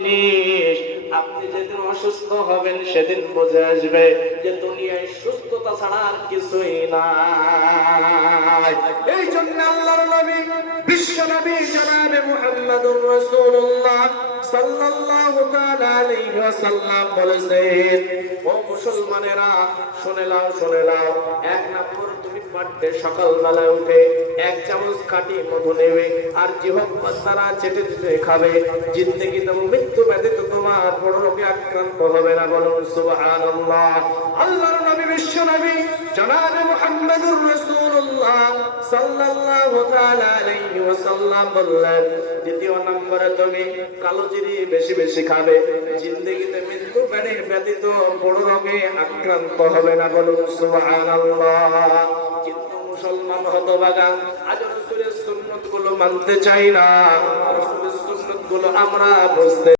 জিনিস। আপনি যেদিন অসুস্থ হবেন সেদিন বুঝে আসবে যে দুনিয়ায় সুস্থতা ছাড়া আর কিছুই নাই। এই জন্য আল্লাহর নবী বিশ্ব নবী জনাবে মুহাম্মদুর রাসূলুল্লাহ সাল্লাল্লাহু তাআলা আলাইহি ওয়াসাল্লাম বলেছেন, ও মুসলমানেরা শুনে নাও, এক নম্বর তুমি পারতে সকালবেলায় উঠে এক চামচ খাঁটি মধু নেবে আর জিহ্বার দ্বারা চেটে চেটে খাবে। জিন্দেগিতে মৃত্যু ব্যতীত তোমার বড় রোগে আক্রান্ত হবে না। বলুন সুবহানাল্লাহ। আল্লাহর নবী বিশ্ব নবী জনাবে মুহাম্মদুর রাসূলুল্লাহ সাল্লাল্লাহু তাআলা আলাইহি ওয়াসাল্লাম বললেন, দ্বিতীয় নম্বরে তুমি কালো জিরি বেশি বেশি খাবে। জিন্দেগিতে মৃত্যু ব্যতীত বড় রোগে আক্রান্ত হবে না। বলুন সুবহানাল্লাহ। কিন্তু মুসলমান হতভাগা আজ রাসূলের সুন্নাত গুলো মানতে চাই না, রাসূলের সুন্নাত গুলো আমরা বুঝতে